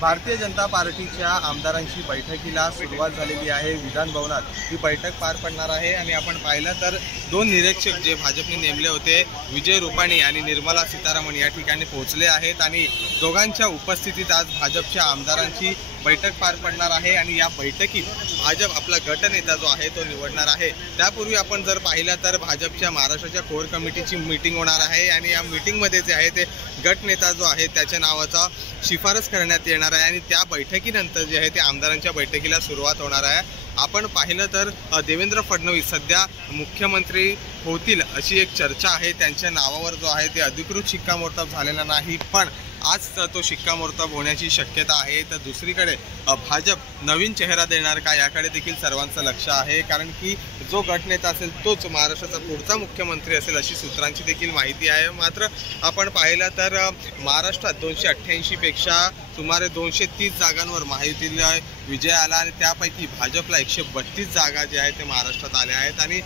भारतीय जनता पार्टीच्या आमदारांची बैठकीला सुरुवात झालेली आहे। विधान भवनात ही बैठक पार पडणार आहे आणि आपण पाहिलं तर दोन निरीक्षक जे भाजपने नेमले होते, विजय रुपाणी आणि निर्मला सीतारामन या ठिकाणी पोहोचले आहेत आणि दोघांच्या उपस्थितीत आज भाजपच्या आमदारांची बैठक पार पडणार आहे आणि या बैठकीत भाजप आपला गटनेता जो आहे तो निवडणार आहे। त्यापूर्वी आपण जर पाहिलं तर भाजपच्या महाराष्ट्राच्या कोर कमिटीची मीटिंग होणार आहे आणि या मीटिंगमध्ये जे आहे ते गटनेता जो आहे त्याच्या नावाचा शिफारस करण्यात येणार आहे आणि त्या बैठकीनंतर जे आहे ते आमदारांच्या बैठकीला सुरुवात होणार आहे। आपण पाहिलं तर देवेंद्र फडणवीस सध्या मुख्यमंत्री होतील अशी एक चर्चा आहे। त्यांच्या नावावर जो आहे ते अधिकृत शिक्कामोर्तब झालेला नाही, पण आज तो शिक्कामोर्तब होण्याची शक्यता आहे। तर दुसरीकडे भाजप नवीन चेहरा देणार का याकडे देखील सर्वांचं लक्ष आहे, कारण की जो गटनेता असेल तोच महाराष्ट्राचा पुढचा मुख्यमंत्री असेल अशी सूत्रांची देखील माहिती आहे। मात्र आपण पाहिलं तर महाराष्ट्रात 288 पेक्षा सुमारे 230 जागांवर महायुतीला विजय आला आणि त्यापैकी भाजपला 132 जागा जे आहेत ते महाराष्ट्रात आल्या आहेत आणि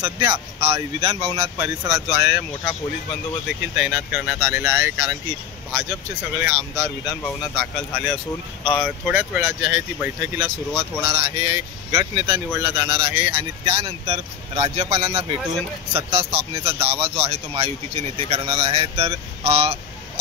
सध्या विधान भवनात परिसरात जो आहे मोठा पोलीस बंदोबस्त देखील तैनात करण्यात आलेला आहे, कारण की भाजपचे सगळे आमदार विधान भवनात दाखल झाले असून थोड्याच वेळात जी आहे ती बैठकीला सुरुवात होणार आहे। गटनेता निवडला जाणार आहे आणि त्यानंतर राज्यपालांना भेटून सत्ता स्थापनेचा दावा जो आहे तो महायुतीचे नेते करणार आहे। तर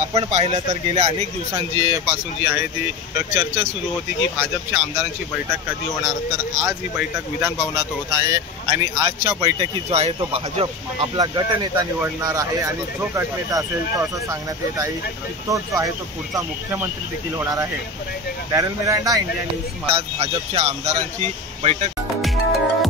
आपण पाहिलं तर गेल्या अनेक दिवसांपासून जी आहे ती चर्चा सुरू होती की भाजपच्या आमदारांची बैठक कधी होणार, तर आज ही बैठक विधान भवनात होत आहे आणि आजच्या बैठकीत जो आहे तो भाजप आपला गटनेता निवडणार आहे आणि जो गटनेता असेल तो असं सांगण्यात येत आहे की तो जो आहे तो पुढचा मुख्यमंत्री देखील होणार आहे। Darrell Miranda, India news. आज भाजपच्या आमदारांची बैठक